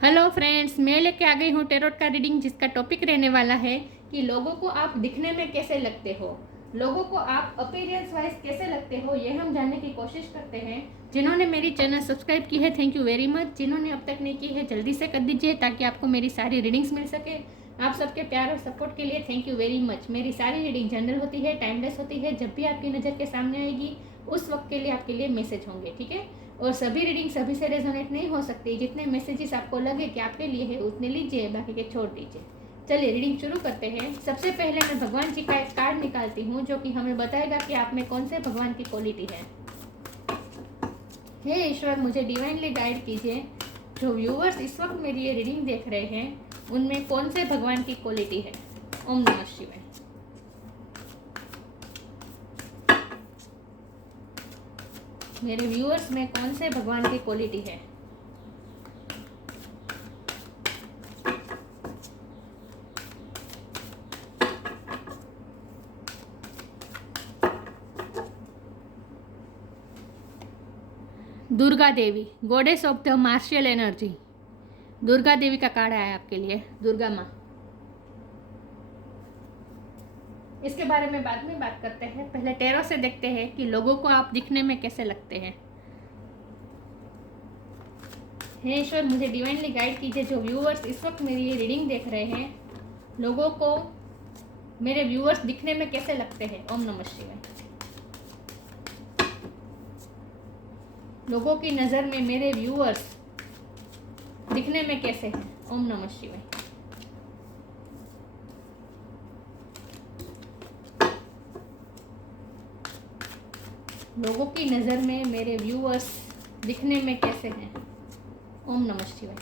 Hello friends, मैं लेके आ गई हूँ टेरोट का रीडिंग, जिसका टॉपिक रहने वाला है कि लोगों को आप दिखने में कैसे लगते हो, लोगों को आप अपीयरेंस वाइज कैसे लगते हो, ये हम जानने की कोशिश करते हैं। जिन्होंने मेरी चैनल सब्सक्राइब की है, थैंक यू वेरी मच। जिन्होंने अब तक नहीं की है, जल्दी से कर दीजिए ताकि आपको मेरी सारी रीडिंग्स मिल सके। आप सबके प्यार और सपोर्ट के लिए थैंक यू वेरी मच। मेरी सारी रीडिंग जनरल होती है, टाइमलेस होती है। जब भी आपकी नज़र के सामने आएगी उस वक्त के लिए आपके लिए मैसेज होंगे, ठीक है। और सभी रीडिंग सभी से रेजोनेट नहीं हो सकती। जितने मैसेजेस आपको लगे कि आपके लिए है उतने लीजिए, बाकी के छोड़ दीजिए। चलिए रीडिंग शुरू करते हैं। सबसे पहले मैं भगवान जी का एक कार्ड निकालती हूँ जो कि हमें बताएगा कि आप में कौन से भगवान की क्वालिटी है। हे ईश्वर, मुझे डिवाइनली गाइड कीजिए। जो व्यूवर्स इस वक्त मेरी ये रीडिंग देख रहे हैं उनमें कौन से भगवान की क्वालिटी है। ओम नमः शिवाय। मेरे व्यूअर्स में कौन से भगवान की क्वालिटी है। Durga Devi, goddess of the martial energy. Durga Devi का कार्ड आया आपके लिए, दुर्गा माँ। इसके बारे में बाद में बात करते हैं, पहले टैरो से देखते हैं कि लोगों को आप दिखने में कैसे लगते हैं। हे ईश्वर, मुझे डिवाइनली गाइड कीजिए। जो व्यूअर्स इस वक्त मेरी ये रीडिंग देख रहे हैं, लोगों को मेरे व्यूअर्स दिखने में कैसे लगते हैं। ओम नमः शिवाय। लोगों की नज़र में मेरे व्यूअर्स दिखने में कैसे हैं। ओम नमः शिवाय। लोगों की नज़र में मेरे व्यूअर्स दिखने में कैसे हैं। ओम नमः शिवाय।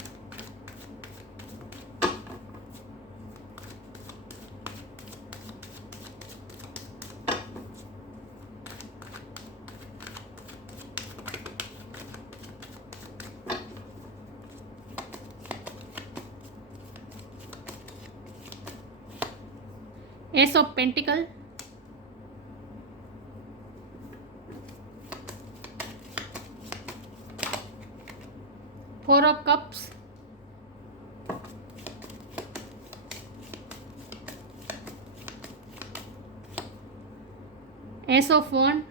Ace of pentacle, four of cups, ace of wand,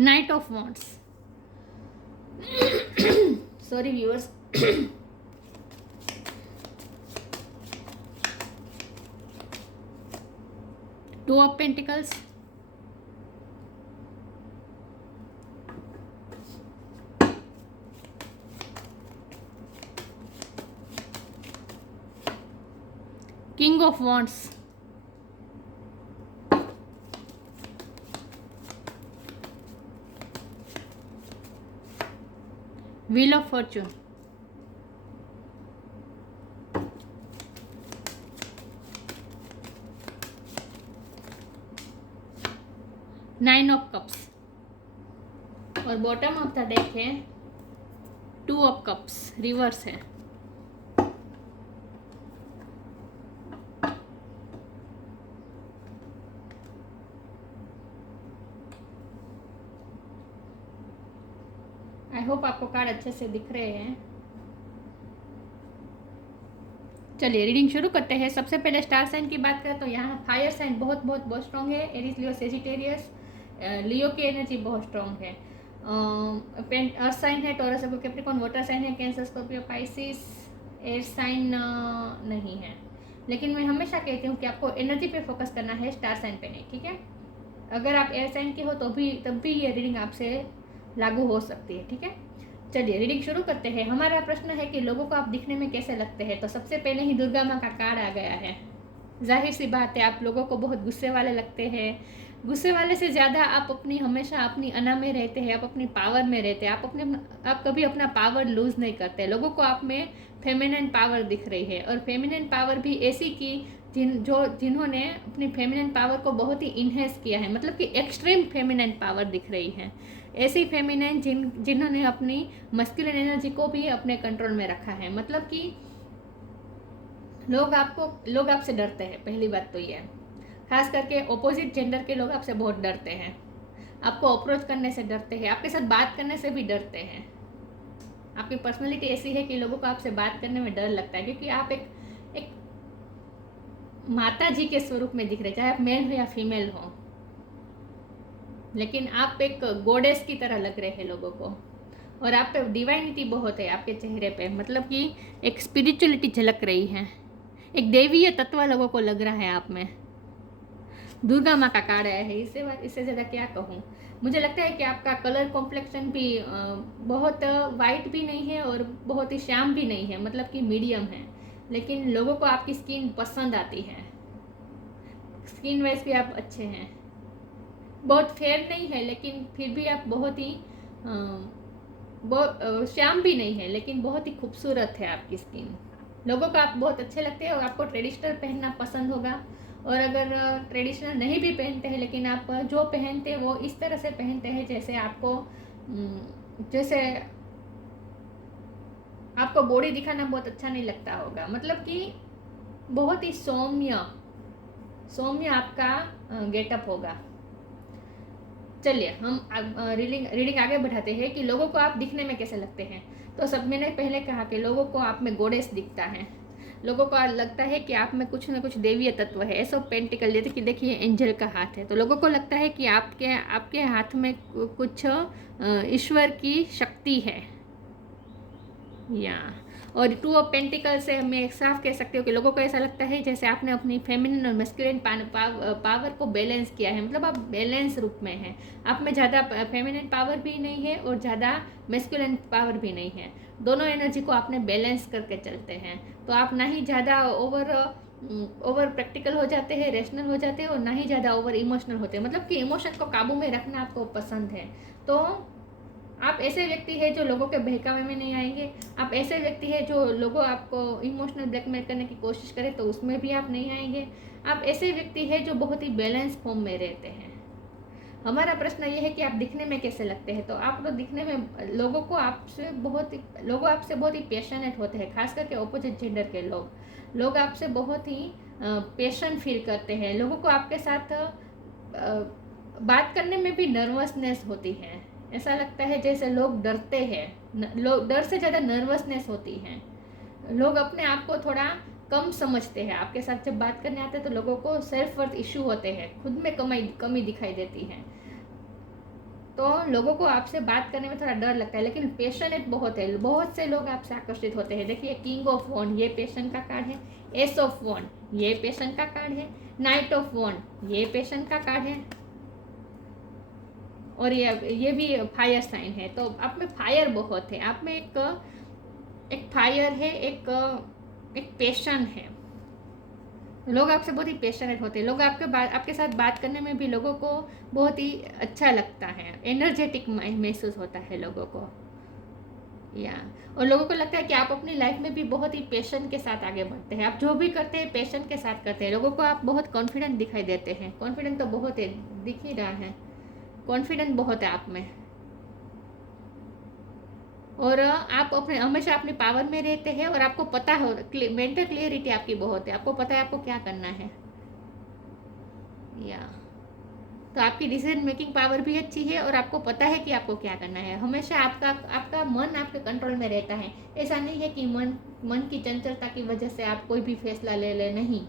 knight of wands. Sorry viewers. Two of pentacles, king of wands, wheel of fortune, nine of cups. और बॉटम ऑफ द डेक है two of cups, reverse है। I hope आपको card अच्छे से दिख रहे हैं। चलिए रीडिंग शुरू करते हैं। सबसे पहले स्टार साइन की बात करें तो यहाँ फायर साइन बहुत बहुत बहुत स्ट्रॉन्ग है। एरीज, लियो, सेजिटेरियस। लियो की एनर्जी बहुत स्ट्रॉन्ग है। अर्थ साइन है टॉरस, कैप्रिकॉर्न। वाटर साइन है cancer, Scorpio, Pisces. Air sign नहीं है। लेकिन मैं हमेशा कहती हूँ कि आपको एनर्जी पे फोकस करना है, स्टार साइन पे नहीं, ठीक है। अगर आप एयर साइन के हो तो भी तब भी ये रीडिंग आपसे लागू हो सकती है, ठीक है। चलिए रीडिंग शुरू करते हैं। हमारा प्रश्न है कि लोगों को आप दिखने में कैसे लगते हैं। तो सबसे पहले ही दुर्गा माँ का कार्ड आ गया है। जाहिर सी बात है, आप लोगों को बहुत गुस्से वाले लगते हैं। गुस्से वाले से ज़्यादा आप हमेशा अपनी अना में रहते हैं, आप अपनी पावर में रहते हैं। आप कभी अपना पावर लूज़ नहीं करते। लोगों को आप में फेमिनिन पावर दिख रही है, और फेमिनिन पावर भी ऐसी की जिन्होंने अपनी फेमिनिन पावर को बहुत ही इन्हेंस किया है, मतलब कि एक्सट्रीम फेमिनिन पावर दिख रही है। ऐसी फेमिनिन जिन्होंने अपनी मस्कुलिन एनर्जी को भी अपने कंट्रोल में रखा है। मतलब कि लोग आपसे डरते हैं, पहली बात तो ये है। खास करके ऑपोजिट जेंडर के लोग आपसे बहुत डरते हैं, आपको अप्रोच करने से डरते हैं, आपके साथ बात करने से भी डरते हैं। आपकी पर्सनैलिटी ऐसी है कि लोगों को आपसे बात करने में डर लगता है, क्योंकि आप एक माता जी के स्वरूप में दिख रहे, चाहे आप मेल हो या फीमेल हो, लेकिन आप एक गॉडेस की तरह लग रहे हैं लोगों को। और आप पे डिवाइनिटी बहुत है आपके चेहरे पे, मतलब कि एक स्पिरिचुअलिटी झलक रही है, एक देवीय तत्व लोगों को लग रहा है आप में। दुर्गा माँ का कार्ड आया है, इससे ज़्यादा क्या कहूँ। मुझे लगता है कि आपका कलर कॉम्प्लेक्शन भी बहुत वाइट भी नहीं है और बहुत ही श्याम भी नहीं है, मतलब कि मीडियम है, लेकिन लोगों को आपकी स्किन पसंद आती है। स्किन वाइज भी आप अच्छे हैं, बहुत फेयर नहीं है लेकिन फिर भी आप बहुत ही बहुत श्याम भी नहीं है लेकिन बहुत ही खूबसूरत है आपकी स्किन। लोगों को आप बहुत अच्छे लगते हैं और आपको ट्रेडिशनल पहनना पसंद होगा। और अगर ट्रेडिशनल नहीं भी पहनते हैं लेकिन आप जो पहनते हैं वो इस तरह से पहनते हैं जैसे आपको बॉडी दिखाना बहुत अच्छा नहीं लगता होगा, मतलब कि बहुत ही सौम्य आपका गेटअप होगा। चलिए हम रीडिंग आगे बढ़ाते हैं कि लोगों को आप दिखने में कैसे लगते हैं। तो सब मैंने पहले कहा कि लोगों को आप में गॉडेस दिखता है, लोगों को लगता है कि आप में कुछ ना कुछ देवीय तत्व है। एस ऑफ पेंटिकल, जैसे कि देखिए एंजल का हाथ है, तो लोगों को लगता है कि आपके हाथ में कुछ ईश्वर की शक्ति है। या और टू ऑफ पेंटिकल से मैं एक साफ कह सकती हूँ कि लोगों को ऐसा लगता है जैसे आपने अपनी फेमिनिन और मैस्कुलिन पावर को बैलेंस किया है, मतलब आप बैलेंस रूप में हैं। आप में ज़्यादा फेमिनिन पावर भी नहीं है और ज़्यादा मैस्कुलिन पावर भी नहीं है, दोनों एनर्जी को आपने बैलेंस करके चलते हैं। तो आप ना ही ज़्यादा ओवर प्रैक्टिकल हो जाते हैं, रेशनल हो जाते हैं, और ना ही ज़्यादा ओवर इमोशनल होते हैं, मतलब कि इमोशन को काबू में रखना आपको पसंद है। तो आप ऐसे व्यक्ति है जो लोगों के बहकावे में नहीं आएंगे। आप ऐसे व्यक्ति है जो लोगों आपको इमोशनल ब्लैकमेल करने की कोशिश करें तो उसमें भी आप नहीं आएंगे। आप ऐसे व्यक्ति है जो बहुत ही बैलेंस फॉर्म में रहते हैं। हमारा प्रश्न ये है कि आप दिखने में कैसे लगते हैं। तो आप लोग दिखने में लोग आपसे बहुत ही पैशनेट होते हैं, खास करके ऑपोजिट जेंडर के लोग आपसे बहुत ही पैशन फील करते हैं। लोगों को आपके साथ बात करने में भी नर्वसनेस होती है, ऐसा लगता है जैसे लोग डरते हैं, लोग डर से ज़्यादा नर्वसनेस होती है। लोग अपने आप को थोड़ा कम समझते हैं, आपके साथ जब बात करने आते हैं तो लोगों को सेल्फ वर्थ इशू होते हैं, खुद में कमी दिखाई देती है, तो लोगों को आपसे बात करने में थोड़ा डर लगता है। लेकिन पैशनेट बहुत है, बहुत से लोग आपसे आकर्षित होते हैं। देखिए किंग ऑफ वॉन्ड, ये पैशन का कार्ड है। एस ऑफ वॉन्ड, ये पैशन का कार्ड है। नाइट ऑफ वॉन्ड, ये पैशन का कार्ड है। और ये भी फायर साइन है, तो आप में फायर बहुत है, आप में एक फायर है, एक पैशन है। लोग आपसे बहुत ही पैशनेट होते हैं। लोग आपके साथ बात करने में भी लोगों को बहुत ही अच्छा लगता है, एनर्जेटिक महसूस होता है लोगों को। और लोगों को लगता है कि आप अपनी लाइफ में भी बहुत ही पैशन के साथ आगे बढ़ते हैं। आप जो भी करते हैं पैशन के साथ करते हैं। लोगों को आप बहुत कॉन्फिडेंट दिखाई देते हैं। कॉन्फिडेंट तो बहुत है, दिख ही रहा है, कॉन्फिडेंट बहुत है आप में। और आप हमेशा अपनी पावर में रहते हैं और आपको पता हो, मेंटल क्लियरिटी आपकी बहुत है, आपको पता है आपको क्या करना है। तो आपकी डिसीजन मेकिंग पावर भी अच्छी है और आपको पता है कि आपको क्या करना है। हमेशा आपका मन आपके कंट्रोल में रहता है। ऐसा नहीं है कि मन की चंचलता की वजह से आप कोई भी फैसला ले नहीं।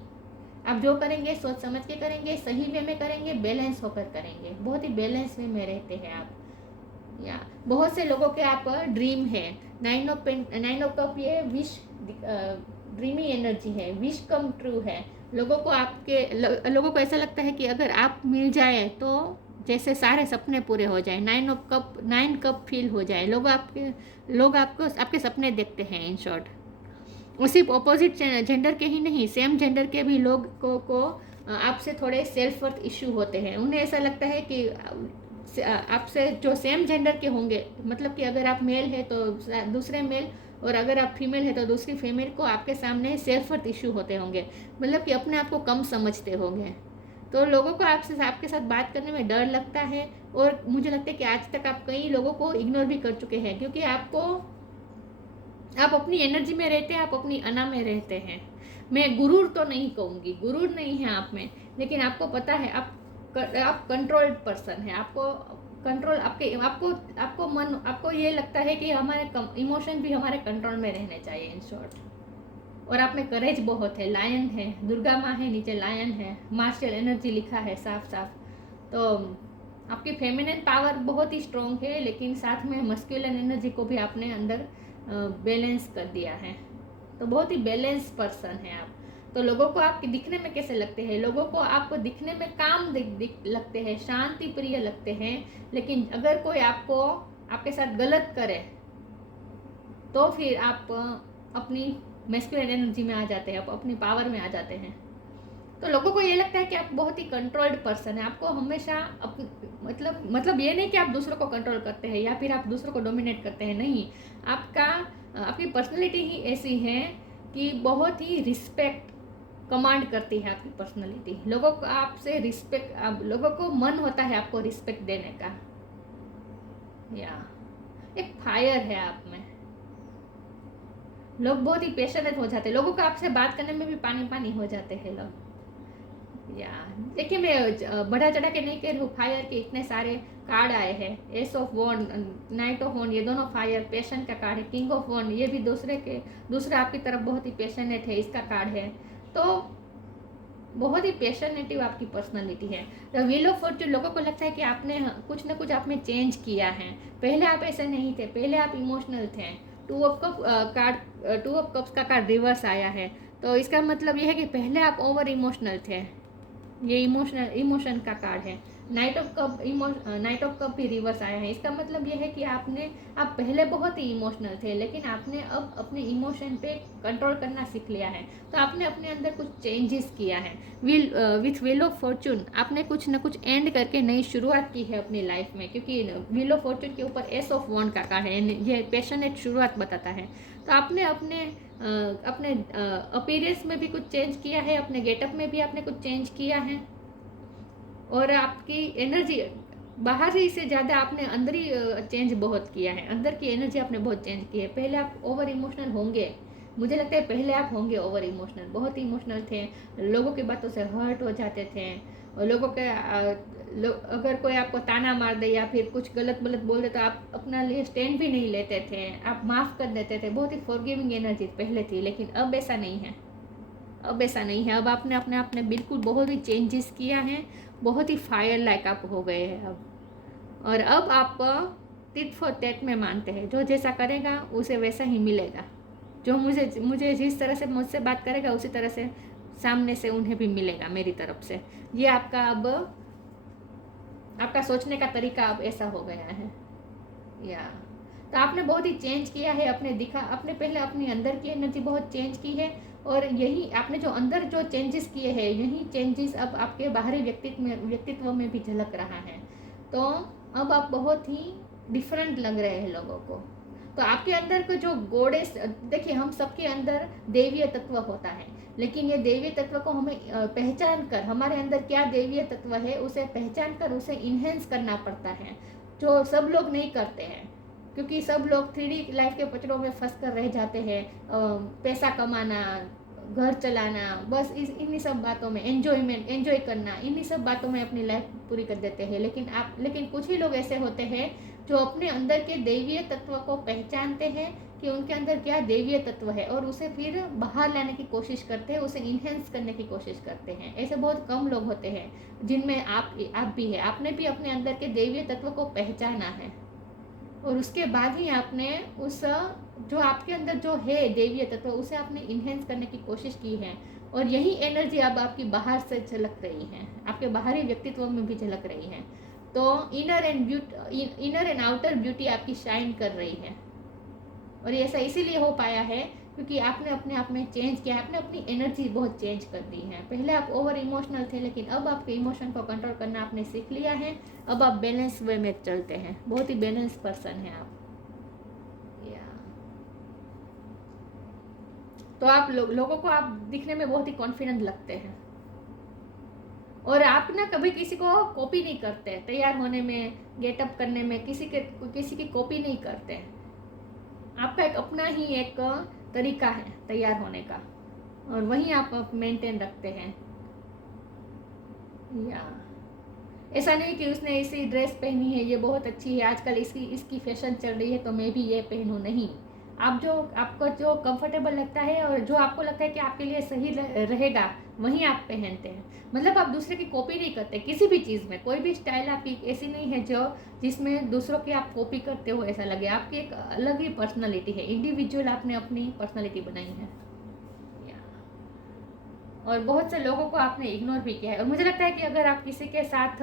आप जो करेंगे सोच समझ के करेंगे, सही वे में करेंगे, बैलेंस होकर करेंगे। बहुत ही बैलेंस वे में रहते हैं आप। बहुत से लोगों के आप ड्रीम है। नाइन ऑफ कप, ये विश ड्रीमी एनर्जी है, विश कम ट्रू है। लोगों को ऐसा लगता है कि अगर आप मिल जाए तो जैसे सारे सपने पूरे हो जाए, 9 कप फील हो जाए। लोग आपको आपके सपने देखते हैं इन शॉर्ट। और सिर्फ अपोजिट जेंडर के ही नहीं, सेम जेंडर के भी लोगों को आपसे थोड़े सेल्फ वर्थ इश्यू होते हैं। उन्हें ऐसा लगता है कि आपसे जो सेम जेंडर के होंगे, मतलब कि अगर आप मेल है तो दूसरे मेल, और अगर आप फीमेल है तो दूसरी फीमेल को आपके सामने सेल्फ वर्थ इश्यू होते होंगे, मतलब कि अपने आप को कम समझते होंगे। तो लोगों को आपके साथ बात करने में डर लगता है। और मुझे लगता है कि आज तक आप कई लोगों को इग्नोर भी कर चुके हैं, क्योंकि आपको आप अपनी एनर्जी में रहते हैं, आप अपनी अना में रहते हैं। मैं गुरूर तो नहीं कहूँगी, गुरूर नहीं है आप में, लेकिन आपको पता है आप कंट्रोल्ड पर्सन है। आपको कंट्रोल आपको आपको मन आपको ये लगता है कि हमारे इमोशन भी हमारे कंट्रोल में रहने चाहिए, इन शॉर्ट। और आप में करेज बहुत है, लायन है, दुर्गा माँ है, नीचे लायन है, मार्शल एनर्जी लिखा है साफ साफ। तो आपकी फेमिनिन पावर बहुत ही स्ट्रॉन्ग है, लेकिन साथ में मस्कुलिन एनर्जी को भी आपने अंदर बैलेंस कर दिया है। तो बहुत ही बैलेंस पर्सन है आप। तो लोगों को आपके दिखने में कैसे लगते हैं? लोगों को आपको दिखने में काम लगते हैं, शांति प्रिय लगते हैं, लेकिन अगर कोई आपको आपके साथ गलत करे तो फिर आप अपनी मैस्कुलिन एनर्जी में आ जाते हैं, आप अपनी पावर में आ जाते हैं। तो लोगों को ये लगता है कि आप बहुत ही कंट्रोल्ड पर्सन है। आपको हमेशा मतलब ये नहीं कि आप दूसरों को कंट्रोल करते हैं या फिर आप दूसरों को डोमिनेट करते हैं, नहीं। आपकी पर्सनैलिटी ही ऐसी है कि बहुत ही रिस्पेक्ट कमांड करती है आपकी पर्सनैलिटी। लोगों को आपसे रिस्पेक्ट, लोगों को मन होता है आपको रिस्पेक्ट देने का। या एक फायर है आप में। लोग बहुत ही पेशेंट हो जाते हैं, लोगों को आपसे बात करने में भी पानी पानी हो जाते हैं लोग। या देखिए, मैं बढ़ा चढ़ा के नहीं कह रही हूँ, फायर के इतने सारे कार्ड आए हैं। Ace of wand, knight of wand, ये दोनों फायर पेशेंट का कार्ड है। किंग ऑफ वॉन, ये भी दूसरा आपकी तरफ बहुत ही पेशेंट है, इसका कार्ड है। तो बहुत ही पेशेंटिव आपकी पर्सनालिटी है। द व्हील ऑफ फॉर्च्यून, लोगों को लगता है कि आपने कुछ ना कुछ आप में चेंज किया है। पहले आप ऐसे नहीं थे, पहले आप इमोशनल थे। टू ऑफ कप्स का कार्ड रिवर्स आया है, तो इसका मतलब यह है कि पहले आप ओवर इमोशनल थे। ये इमोशन का कार्ड है। नाइट ऑफ कप भी रिवर्स आया है। इसका मतलब यह है कि आप पहले बहुत ही इमोशनल थे, लेकिन आपने अब अपने इमोशन पे कंट्रोल करना सीख लिया है। तो आपने अपने अंदर कुछ चेंजेस किया है। विथ व्हील ऑफ फॉर्च्यून, आपने कुछ ना कुछ एंड करके नई शुरुआत की है अपनी लाइफ में, क्योंकि व्हील ऑफ फॉर्च्यून के ऊपर एस ऑफ वॉन्ड का कार्ड है। ये पैशनेट शुरुआत बताता है। तो आपने अपने अपीयरेंस में भी कुछ चेंज किया है, अपने गेटअप में भी आपने कुछ चेंज किया है, और आपकी एनर्जी बाहर से ज़्यादा आपने अंदर ही चेंज बहुत किया है। अंदर की एनर्जी आपने बहुत चेंज की है। पहले आप ओवर इमोशनल होंगे, मुझे लगता है पहले आप होंगे ओवर इमोशनल, बहुत ही इमोशनल थे, लोगों की बातों से हर्ट हो जाते थे, और लोगों के अगर कोई आपको ताना मार दे या फिर कुछ गलत बोल दे तो आप अपना लिए स्टैंड भी नहीं लेते थे, आप माफ़ कर देते थे। बहुत ही फॉरगिविंग एनर्जी पहले थी, लेकिन अब ऐसा नहीं है। अब ऐसा नहीं है। अब आपने बिल्कुल बहुत ही चेंजेस किया है, बहुत ही फायर लाइक आप हो गए हैं अब। और अब आप टिट फॉर टैट में मानते हैं, जो जैसा करेगा उसे वैसा ही मिलेगा। जो मुझे जिस तरह से मुझसे बात करेगा उसी तरह से सामने से उन्हें भी मिलेगा मेरी तरफ से। ये आपका सोचने का तरीका अब ऐसा हो गया है। या तो आपने बहुत ही चेंज किया है। आपने पहले अपनी अंदर की एनर्जी बहुत चेंज की है, और यही आपने जो अंदर जो चेंजेस किए हैं, यही चेंजेस अब आपके बाहरी व्यक्तित्व में भी झलक रहा है। तो अब आप बहुत ही डिफरेंट लग रहे हैं लोगों को। तो आपके अंदर का जो गॉडेस, देखिए हम सबके अंदर देवीय तत्व होता है, लेकिन ये देवीय तत्व को हमें पहचान कर, हमारे अंदर क्या देवीय तत्व है उसे पहचान कर उसे इन्हेंस करना पड़ता है, जो सब लोग नहीं करते हैं। क्योंकि सब लोग 3D लाइफ के पचड़ों में फंस कर रह जाते हैं। पैसा कमाना, घर चलाना, बस इन्हीं सब बातों में एंजॉय करना, इन्हीं सब बातों में अपनी लाइफ पूरी कर देते हैं। लेकिन कुछ ही लोग ऐसे होते हैं जो अपने अंदर के दैवीय तत्व को पहचानते हैं कि उनके अंदर क्या दैवीय तत्व है, और उसे फिर बाहर लाने की कोशिश करते हैं, उसे इन्हेंस करने की कोशिश करते हैं। ऐसे बहुत कम लोग होते हैं, जिनमें आप भी है। आपने भी अपने अंदर के दैवीय तत्व को पहचाना है, और उसके बाद ही आपने जो आपके अंदर जो है देवीय तत्व, उसे आपने इन्हेंस करने की कोशिश की है। और यही एनर्जी अब आपकी बाहर से झलक रही है, आपके बाहरी व्यक्तित्व में भी झलक रही है। तो इनर एंड आउटर ब्यूटी आपकी शाइन कर रही है। और ये ऐसा इसीलिए हो पाया है क्योंकि आपने अपने आप में चेंज किया, आपने अपनी एनर्जी बहुत चेंज कर दी है। पहले आप ओवर इमोशनल थे, लेकिन अब आपके इमोशन को कंट्रोल करना आपने सीख लिया है। अब आप बैलेंस वे में चलते हैं, बहुत ही बैलेंस पर्सन है आप। तो आप लोगों को आप दिखने में बहुत ही कॉन्फिडेंट लगते हैं, और आप ना कभी किसी को कॉपी नहीं करते, तैयार होने में, गेटअप करने में किसी की कॉपी नहीं करते। आपका एक अपना ही एक तरीका है तैयार होने का, और वही आप मेंटेन रखते हैं। या ऐसा नहीं कि उसने ऐसी ड्रेस पहनी है, ये बहुत अच्छी है, आजकल इसकी फैशन चल रही है तो मैं भी ये पहनूं, नहीं। आप जो आपको जो कंफर्टेबल लगता है और जो आपको लगता है कि आपके लिए सही रहेगा वही आप पहनते हैं। मतलब आप दूसरे की कॉपी नहीं करते किसी भी चीज़ में। कोई भी स्टाइल आपकी ऐसी नहीं है जो जिसमें दूसरों की आप कॉपी करते हो ऐसा लगे। आपकी एक अलग ही पर्सनालिटी है, इंडिविजुअल आपने अपनी पर्सनालिटी बनाई है। और बहुत से लोगों को आपने इग्नोर भी किया है। और मुझे लगता है कि अगर आप किसी के साथ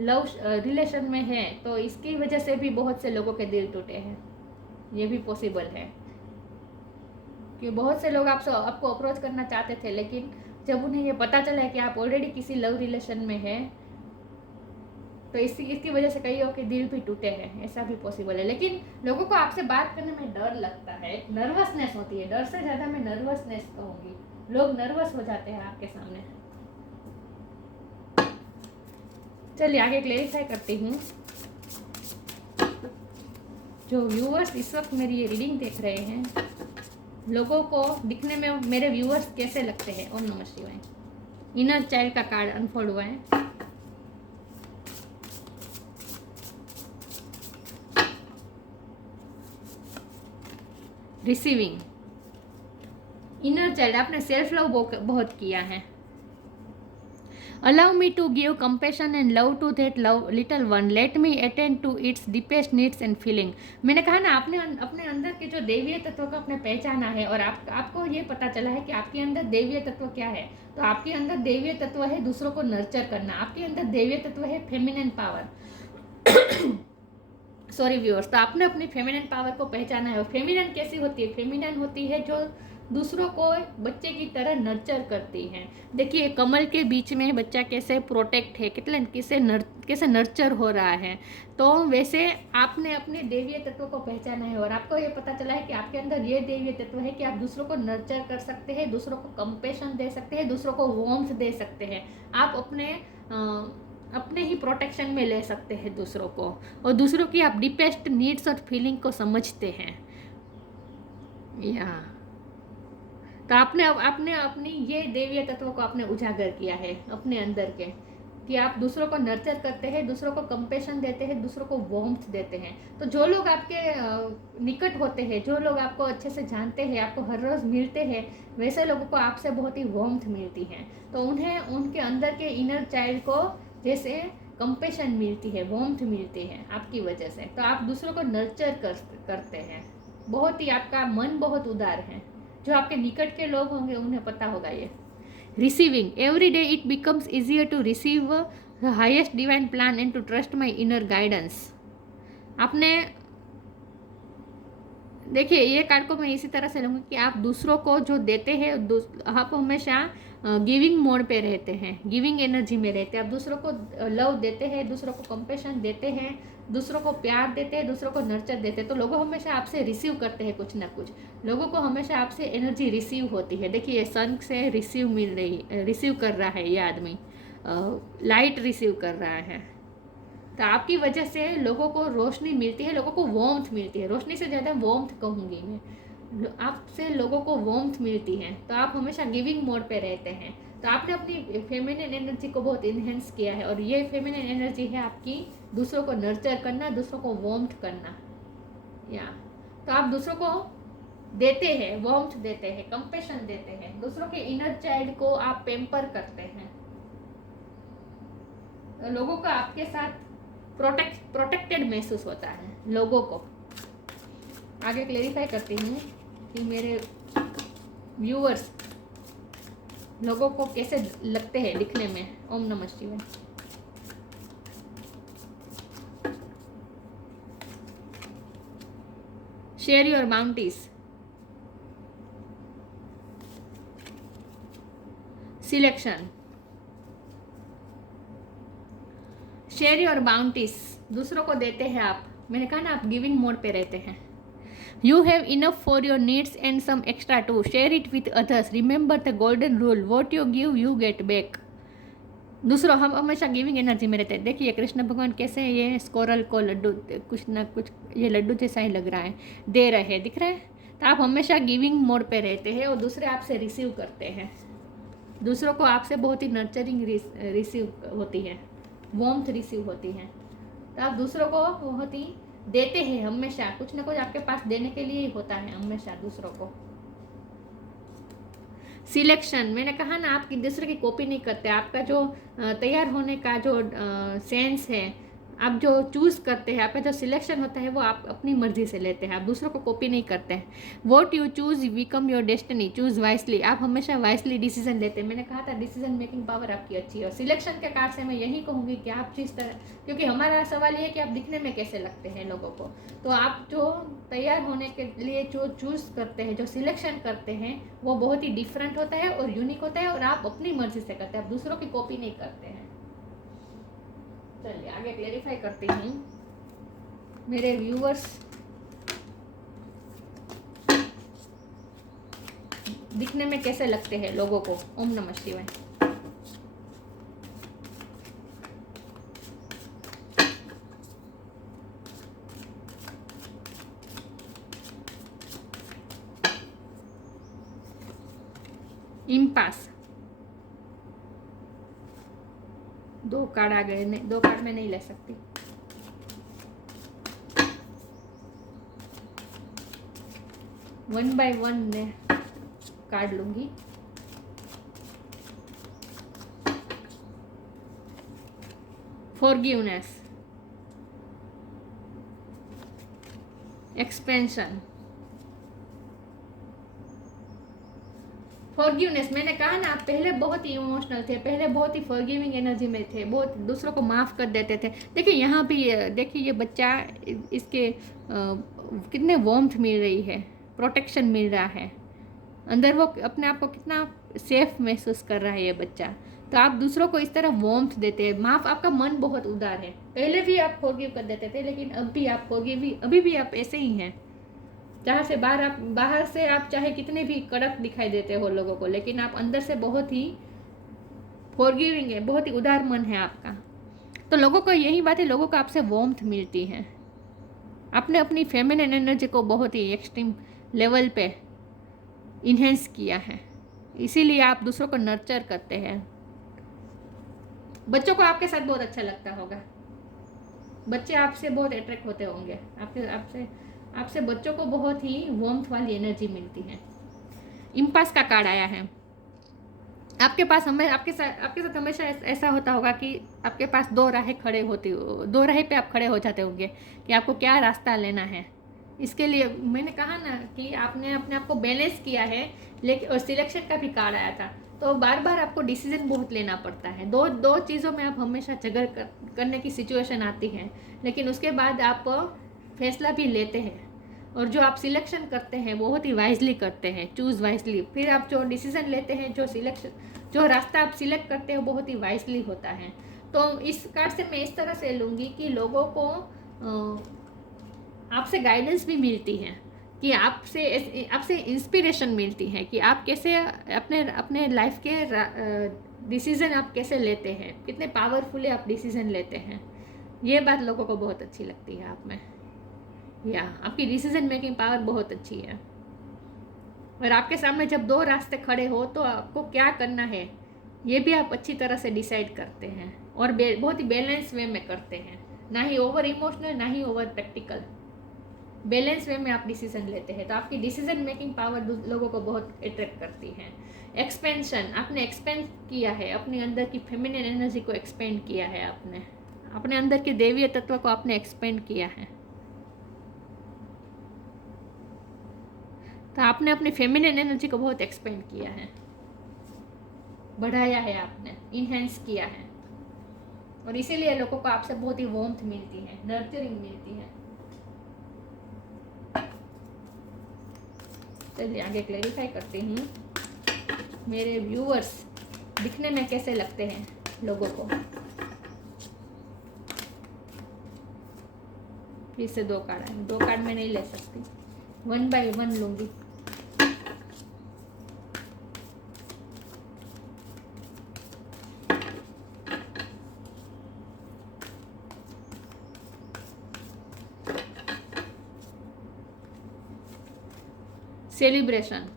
लव रिलेशन में हैं तो इसकी वजह से भी बहुत से लोगों के दिल टूटे हैं, ये भी पॉसिबल है। कि बहुत से लोग आपको अप्रोच करना चाहते थे, लेकिन जब उन्हें ये पता चला है कि आप ऑलरेडी किसी लव रिलेशन में हैं तो इसकी वजह से कईयों के दिल भी टूटे हैं, ऐसा भी पॉसिबल है। लेकिन लोगों को आपसे बात करने में डर लगता है, नर्वसनेस होती है। डर से ज़्यादा मैं नर्वसनेस कहूँगी, लोग नर्वस हो जाते हैं आपके सामने। चलिए आगे क्लेरिफाई करती हूँ। जो व्यूअर्स इस वक्त मेरी ये रीडिंग देख रहे हैं, लोगों को दिखने में मेरे व्यूअर्स कैसे लगते हैं? ओम नमः शिवाय। इनर चाइल्ड का कार्ड अनफोल्ड हुआ है। रिसीविंग, इनर चाइल्ड, आपने सेल्फ लव बहुत किया है। Allow me to give compassion and love to that love little one, let me attend to its deepest needs and feeling. मैंने कहा ना, आपने अपने अंदर के जो देवीय तत्व को आपने पहचाना है और आपको ये पता चला है कि आपके अंदर देवीय तत्व क्या है। तो आपके अंदर देवीय तत्व है दूसरों को नर्चर करना, आपके अंदर देवीय तत्व है फेमिनिन पावर। सॉरी व्यूअर्स, तो आपने अपनी फेमिनिन पावर को पहचाना है। और फेमिनिन कैसी होती है? फेमिनिन होती है जो दूसरों को बच्चे की तरह नर्चर करती है। देखिए कमल के बीच में बच्चा कैसे प्रोटेक्ट है, कैसे नर्चर हो रहा है। तो वैसे आपने अपने देवीय तत्व को पहचाना है और आपको ये पता चला है कि आपके अंदर ये देवीय तत्व है कि आप दूसरों को नर्चर कर सकते हैं, दूसरों को कंपेशन दे सकते हैं, दूसरों को वार्मथ दे सकते हैं। आप अपने ही प्रोटेक्शन में ले सकते हैं दूसरों को, और दूसरों की आप डीपेस्ट नीड्स और फीलिंग को समझते हैं। या तो आपने अपनी ये देवीय तत्व को आपने उजागर किया है अपने अंदर के, कि आप दूसरों को नर्चर करते हैं, दूसरों को कंपेशन देते हैं, दूसरों को वार्मथ देते हैं। तो जो लोग आपके निकट होते हैं, जो लोग आपको अच्छे से जानते हैं, आपको हर रोज़ मिलते हैं, वैसे लोगों को आपसे बहुत ही वार्मथ मिलती है। तो उन्हें उनके अंदर के इनर चाइल्ड को जैसे कंपेशन मिलती है, वार्मथ मिलती है आपकी वजह से। तो आप दूसरों को नर्चर करते हैं। बहुत ही आपका मन बहुत उदार है। जो आपके निकट के लोग होंगे उन्हें पता होगा ये। Receiving, every day it becomes easier to receive the highest divine plan and to trust my inner guidance. आपने देखिए ये कार्ड को मैं इसी तरह से लूँगी कि आप दूसरों को जो देते हैं, आप हमेशा गिविंग मोड पे रहते हैं, गिविंग एनर्जी में रहते हैं। आप दूसरों को लव देते हैं, दूसरों को कंपेशन देते हैं, दूसरों को प्यार देते हैं, दूसरों को नर्चर देते हैं। तो लोग हमेशा आपसे रिसीव करते हैं कुछ ना कुछ। लोगों को हमेशा आपसे एनर्जी रिसीव होती है। देखिए सन से रिसीव कर रहा है ये आदमी, लाइट रिसीव कर रहा है। तो आपकी वजह से लोगों को रोशनी मिलती है, लोगों को वार्मथ मिलती है। रोशनी से ज़्यादा वार्मथ कहूँगी मैं, आपसे लोगों को वार्मथ मिलती है। तो आप हमेशा गिविंग मोड पे रहते हैं। तो आपने अपनी फेमिनिन एनर्जी को बहुत इन्हेंस किया है, और ये फेमिनिन एनर्जी है आपकी दूसरों को नर्चर करना, दूसरों को वार्मथ करना। या तो आप दूसरों को देते हैं, वार्मथ देते हैं, कंपेशन देते हैं, दूसरों के इनर चाइल्ड को आप पेम्पर करते हैं। तो लोगों को आपके साथ प्रोटेक्टेड महसूस होता है लोगों को। आगे क्लेरिफाई करती हूँ कि मेरे व्यूअर्स लोगों को कैसे लगते हैं दिखने में। ओम नमः शिवाय। Share your bounties, selection, share your bounties, दूसरों को देते हैं आप। मैंने कहा ना आप गिविंग मोड पे रहते हैं। You have enough for your needs and some extra to share it with others. Remember the golden rule, what you give you get back. दूसरों हम हमेशा गिविंग एनर्जी में रहते हैं। देखिए कृष्ण भगवान कैसे ये स्कोरल को लड्डू, कुछ ना कुछ ये लड्डू जैसा ही लग रहा है, दे रहे हैं, दिख रहा है। तो आप हमेशा गिविंग मोड पे रहते हैं और दूसरे आपसे रिसीव करते हैं। दूसरों को आपसे बहुत ही नर्चरिंग रिसीव होती है, वार्मथ रिसीव होती है। तो आप दूसरों को बहुत ही देते हैं, हमेशा कुछ ना कुछ आपके पास देने के लिए ही होता है हमेशा दूसरों को। सिलेक्शन, मैंने कहा ना, आप दूसरे की कॉपी नहीं करते। आपका जो तैयार होने का जो सेंस है, आप जो चूज़ करते हैं, आपका जो सिलेक्शन होता है वो आप अपनी मर्जी से लेते हैं, आप दूसरों को कॉपी नहीं करते हैं। What you choose become your destiny, choose wisely, आप हमेशा वाइसली डिसीजन लेते हैं। मैंने कहा था डिसीजन मेकिंग पावर आपकी अच्छी है। और सिलेक्शन के कार्ड से मैं यही कहूँगी कि आप जिस तरह, क्योंकि हमारा सवाल ये है कि आप दिखने में कैसे लगते हैं लोगों को, तो आप जो तैयार होने के लिए जो चूज़ करते हैं, जो सिलेक्शन करते हैं, वो बहुत ही डिफरेंट होता है और यूनिक होता है और आप अपनी मर्जी से करते हैं, आप दूसरों की कॉपी नहीं करते हैं। चलिए आगे क्लेरिफाई करती हूँ। मेरे व्यूअर्स दिखने में कैसे लगते हैं लोगों को। ओम नमः शिवाय। इम्पास, 2 कार्ड आ गए, 2 कार्ड में नहीं ले सकती। वन बाय वन ने कार्ड लूंगी। Forgiveness, expansion, forgiveness. मैंने कहा ना, आप पहले बहुत ही इमोशनल थे, पहले बहुत ही फॉरगिविंग एनर्जी में थे, बहुत दूसरों को माफ़ कर देते थे। देखिए यहाँ भी देखिए ये बच्चा, इसके कितने वार्मथ मिल रही है, प्रोटेक्शन मिल रहा है अंदर, वो अपने आप को कितना सेफ महसूस कर रहा है ये बच्चा। तो आप दूसरों को इस तरह वार्मथ देते हैं, माफ़, आपका मन बहुत उदार है। पहले भी आप फॉरगिव कर देते थे, लेकिन अब भी आप फॉरगिव, अभी भी आप ऐसे ही हैं। जहाँ से बाहर से आप चाहे कितने भी कड़क दिखाई देते हो लोगों को, लेकिन आप अंदर से बहुत ही फॉरगिविंग है, बहुत ही उदार मन है आपका। तो लोगों को यही बात है, लोगों को आपसे वार्मथ मिलती है। आपने अपनी फेमिनिन एनर्जी को बहुत ही एक्सट्रीम लेवल पे इन्हेंस किया है, इसीलिए आप दूसरों को नर्चर करते हैं। बच्चों को आपके साथ बहुत अच्छा लगता होगा, बच्चे आपसे बहुत अट्रैक्ट होते होंगे, आपसे बच्चों को बहुत ही वार्मथ वाली एनर्जी मिलती है। इम्पास का कार्ड आया है। आपके पास आपके साथ हमेशा ऐसा होता होगा कि आपके पास 2 राहें खड़े होती हो, 2 राहें पे आप खड़े हो जाते होंगे कि आपको क्या रास्ता लेना है। इसके लिए मैंने कहा ना कि आपने अपने आप को बैलेंस किया है, लेकिन और सिलेक्शन का भी कार्ड आया था। तो बार बार आपको डिसीजन बहुत लेना पड़ता है, दो चीज़ों में आप हमेशा झगड़ करने की सिचुएशन आती है, लेकिन उसके बाद आप फैसला भी लेते हैं। और जो आप सिलेक्शन करते हैं वो बहुत ही वाइजली करते हैं, चूज़ वाइजली। फिर आप जो डिसीजन लेते हैं, जो रास्ता आप सिलेक्ट करते हैं, बहुत ही वाइजली होता है। तो इस कार्ड से मैं इस तरह से लूँगी कि लोगों को आपसे गाइडेंस भी मिलती है, कि आपसे इंस्पिरेशन मिलती है कि आप कैसे अपने लाइफ के डिसीज़न आप कैसे लेते हैं, कितने पावरफुली आप डिसीज़न लेते हैं। ये बात लोगों को बहुत अच्छी लगती है आप में, या आपकी डिसीजन मेकिंग पावर बहुत अच्छी है। और आपके सामने जब 2 रास्ते खड़े हो तो आपको क्या करना है ये भी आप अच्छी तरह से डिसाइड करते हैं, और बहुत ही बैलेंस वे में करते हैं, ना ही ओवर इमोशनल ना ही ओवर प्रैक्टिकल। बैलेंस वे में आप डिसीजन लेते हैं, तो आपकी डिसीजन मेकिंग पावर लोगों को बहुत अट्रैक्ट करती है। एक्सपेंशन, आपने एक्सपेंड किया है, अपने अंदर की फेमिनिन एनर्जी को एक्सपेंड किया है, आपने अपने अंदर के देवीय तत्व को आपने एक्सपेंड किया है। तो आपने अपनी फेमिनिन एनर्जी को बहुत एक्सपेंड किया है, बढ़ाया है, आपने इनहेंस किया है, और इसीलिए लोगों को आपसे बहुत ही वार्मथ मिलती है, नर्चरिंग मिलती है। चलिए आगे क्लेरिफाई करती हूँ। मेरे व्यूअर्स दिखने में कैसे लगते हैं लोगों को। फिर से 2 कार्ड आए, 2 कार्ड में नहीं ले सकती, 1 बाय 1 लूँगी। Celebration,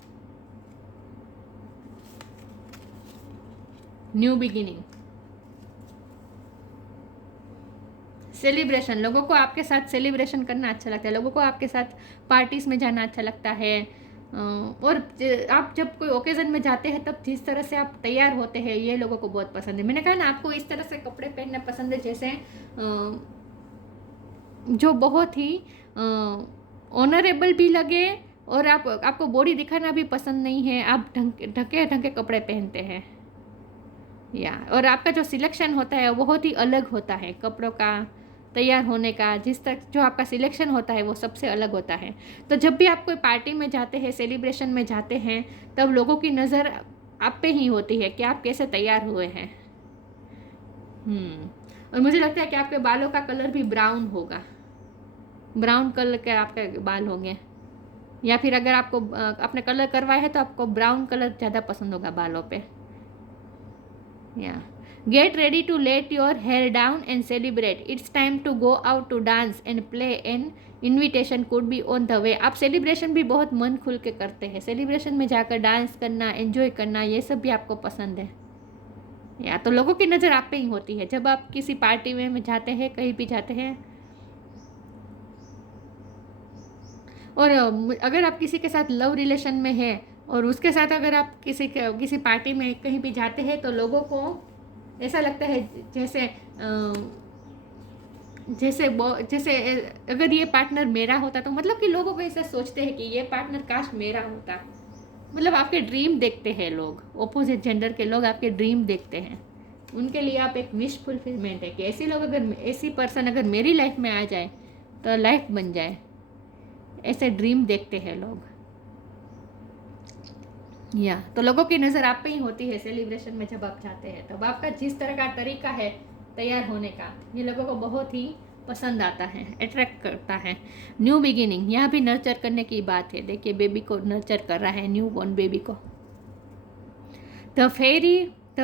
new beginning. सेलिब्रेशन, लोगों को आपके साथ सेलिब्रेशन करना अच्छा लगता है, लोगों को आपके साथ पार्टीज में जाना अच्छा लगता है। और आप जब कोई ओकेजन में जाते हैं तब जिस तरह से आप तैयार होते हैं ये लोगों को बहुत पसंद है। मैंने कहा ना आपको इस तरह से कपड़े पहनना पसंद है जैसे जो बहुत ही ऑनरेबल भी लगे, और आपको बॉडी दिखाना भी पसंद नहीं है, आप ढके ढके कपड़े पहनते हैं। और आपका जो सिलेक्शन होता है वो बहुत ही अलग होता है, कपड़ों का तैयार होने का जिस तक जो आपका सिलेक्शन होता है वो सबसे अलग होता है। तो जब भी आप कोई पार्टी में जाते हैं, सेलिब्रेशन में जाते हैं, तब लोगों की नज़र आप पे ही होती है कि आप कैसे तैयार हुए हैं। और मुझे लगता है कि आपके बालों का कलर भी ब्राउन होगा, ब्राउन कलर के आपके बाल होंगे, या फिर अगर आपको अपने कलर करवाए है तो आपको ब्राउन कलर ज़्यादा पसंद होगा बालों पे। Get ready to let your hair down and celebrate. It's time to go out to dance and play. An invitation could be on the way. आप सेलिब्रेशन भी बहुत मन खुल के करते हैं, सेलिब्रेशन में जाकर डांस करना, एंजॉय करना, ये सब भी आपको पसंद है। तो लोगों की नज़र आप पे ही होती है जब आप किसी पार्टी में जाते हैं, कहीं भी जाते हैं। और अगर आप किसी के साथ लव रिलेशन में है और उसके साथ अगर आप किसी पार्टी में कहीं भी जाते हैं तो लोगों को ऐसा लगता है जैसे जैसे अगर ये पार्टनर मेरा होता तो, मतलब कि लोगों को ऐसा सोचते हैं कि ये पार्टनर काश मेरा होता। मतलब आपके ड्रीम देखते हैं लोग, ऑपोजिट जेंडर के लोग आपके ड्रीम देखते हैं, उनके लिए आप एक विश फुलफिलमेंट है कि ऐसी पर्सन अगर मेरी लाइफ में आ जाए तो लाइफ बन जाए, ऐसे ड्रीम देखते हैं लोग। तो लोगों की नज़र आप पे ही होती है सेलिब्रेशन में जब आप जाते हैं, तब आपका जिस तरह का तरीका है तैयार होने का ये लोगों को बहुत ही पसंद आता है, अट्रैक्ट करता है। न्यू बिगिनिंग, यहाँ भी नर्चर करने की बात है। देखिए बेबी को नर्चर कर रहा है, न्यू बॉर्न बेबी को। The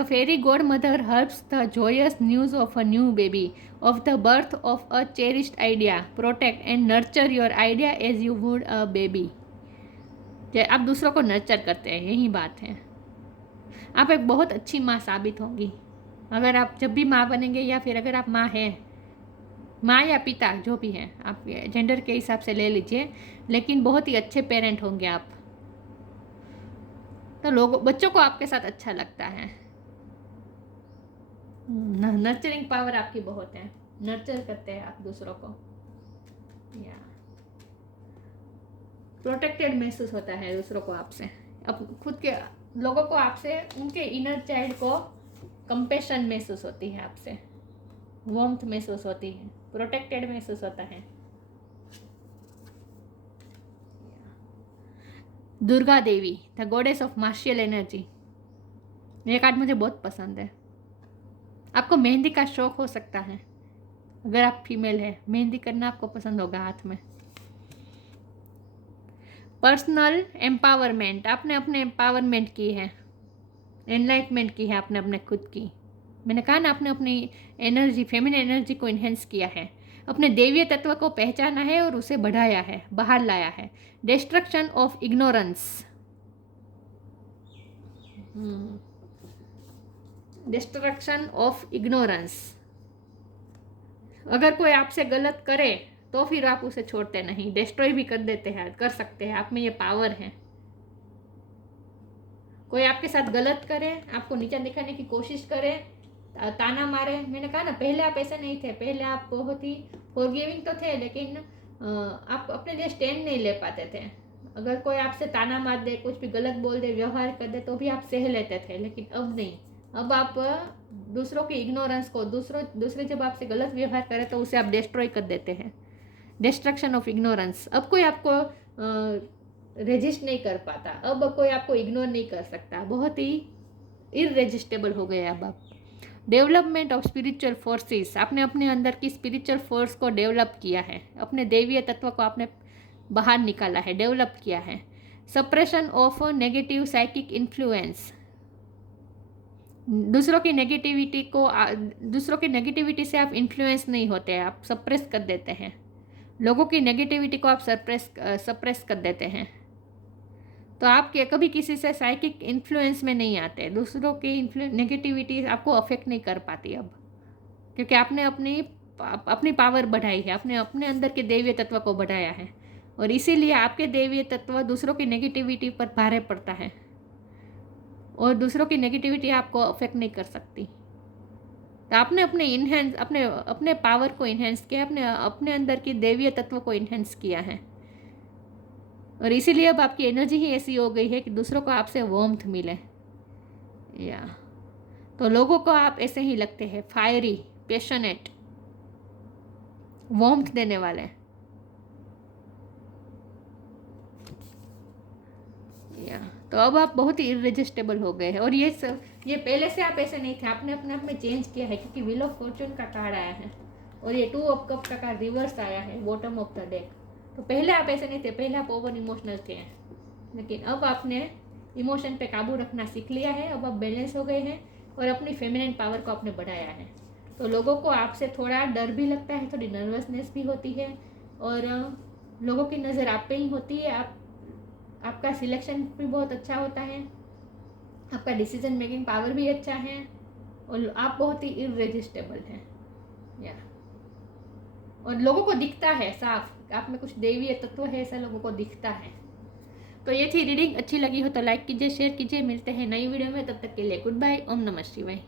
fairy godmother heralds the joyous news of a new baby, of the birth of a cherished idea, protect and nurture your idea as you would a baby. आप दूसरों को nurture करते हैं, यही बात है। आप एक बहुत अच्छी माँ साबित होंगी अगर आप जब भी माँ बनेंगे, या फिर अगर आप माँ हैं, माँ या पिता जो भी हैं, आप जेंडर के हिसाब से ले लीजिए, लेकिन बहुत ही अच्छे पेरेंट होंगे आप। तो बच्चों को आपके साथ अच्छा लगता है। नर्चरिंग पावर आपकी बहुत है, नर्चर करते हैं आप दूसरों को। प्रोटेक्टेड महसूस होता है दूसरों को आपसे, अब खुद के लोगों को आपसे, उनके इनर चाइल्ड को कंपैशन महसूस होती है आपसे, वार्मथ महसूस होती है, प्रोटेक्टेड महसूस होता है। Durga Devi, the goddess of martial energy, ये कार्ड मुझे बहुत पसंद है। आपको मेहंदी का शौक हो सकता है, अगर आप फीमेल है मेहंदी करना आपको पसंद होगा हाथ में। पर्सनल एम्पावरमेंट, आपने अपने एम्पावरमेंट की है, एनलाइटमेंट की है आपने अपने खुद की। मैंने कहा ना, आपने अपनी एनर्जी, फेमिनिन एनर्जी को इन्हेंस किया है, अपने देवीय तत्व को पहचाना है और उसे बढ़ाया है, बाहर लाया है। Destruction of ignorance, destruction of ignorance, अगर कोई आपसे गलत करे तो फिर आप उसे छोड़ते नहीं, डिस्ट्रॉय भी कर देते हैं, कर सकते हैं, आप में ये पावर है। कोई आपके साथ गलत करे, आपको नीचा दिखाने की कोशिश करे, ताना मारे, मैंने कहा ना पहले आप ऐसे नहीं थे, पहले आप बहुत ही फॉरगिविंग तो थे, लेकिन आप अपने लिए स्टैंड नहीं ले पाते थे। अगर कोई आपसे ताना मार दे, कुछ भी गलत बोल दे, व्यवहार कर दे, तो भी आप सह लेते थे, लेकिन अब नहीं। अब आप दूसरों की इग्नोरेंस को, दूसरे जब आपसे गलत व्यवहार करे तो उसे आप डिस्ट्रॉय कर देते हैं। डिस्ट्रक्शन ऑफ इग्नोरेंस, अब कोई आपको रेजिस्ट नहीं कर पाता, अब कोई आपको इग्नोर नहीं कर सकता, बहुत ही इररेजिस्टेबल हो गए अब आप। डेवलपमेंट ऑफ स्पिरिचुअल फोर्सेस, आपने अपने अंदर की स्पिरिचुअल फोर्स को डेवलप किया है, अपने देवीय तत्व को आपने बाहर निकाला है, डेवलप किया है। Suppression of negative psychic influence, दूसरों की नेगेटिविटी से आप इन्फ्लुएंस नहीं होते हैं, आप सप्रेस कर देते हैं। लोगों की नेगेटिविटी को आप सप्रेस कर देते हैं। तो आप कभी किसी से साइकिक इन्फ्लुएंस में नहीं आते, दूसरों की नेगेटिविटी आपको अफेक्ट नहीं कर पाती अब, क्योंकि आपने अपनी पावर बढ़ाई है, आपने अपने अंदर के दैवीय तत्व को बढ़ाया है, और इसीलिए आपके दैवीय तत्व दूसरों की नेगेटिविटी पर भारे पड़ता है, और दूसरों की नेगेटिविटी आपको अफेक्ट नहीं कर सकती। तो आपने अपने पावर को इन्हेंस किया, अपने अंदर की दैवीय तत्व को इन्हेंस किया है, और इसीलिए अब आपकी एनर्जी ही ऐसी हो गई है कि दूसरों को आपसे वार्मथ मिले। या तो लोगों को आप ऐसे ही लगते हैं, फायरी, पैशनेट, वार्मथ देने वाले। या तो अब आप बहुत ही इररेजिस्टेबल हो गए हैं, और ये पहले से आप ऐसे नहीं थे, आपने अपने आप में चेंज किया है, क्योंकि व्हील ऑफ फॉर्चून का कार्ड आया है और ये 2 ऑफ कप का कार्ड रिवर्स आया है बॉटम ऑफ द डेक। तो पहले आप ऐसे नहीं थे, पहले आप ओवर इमोशनल थे, लेकिन अब आपने इमोशन पे काबू रखना सीख लिया है, अब आप बैलेंस हो गए हैं और अपनी फेमिनिन पावर को आपने बढ़ाया है। तो लोगों को आपसे थोड़ा डर भी लगता है, थोड़ी नर्वसनेस भी होती है, और लोगों की नज़र आप पे ही होती है। आपका सिलेक्शन भी बहुत अच्छा होता है, आपका डिसीजन मेकिंग पावर भी अच्छा है, और आप बहुत ही इररेजिस्टेबल हैं। या और लोगों को दिखता है साफ, आप में कुछ दैवीय तत्व है, ऐसा लोगों को दिखता है। तो ये थी रीडिंग, अच्छी लगी हो तो लाइक कीजिए, शेयर कीजिए, मिलते हैं नई वीडियो में, तब तक के लिए गुड बाय, ओम नमः शिवाय।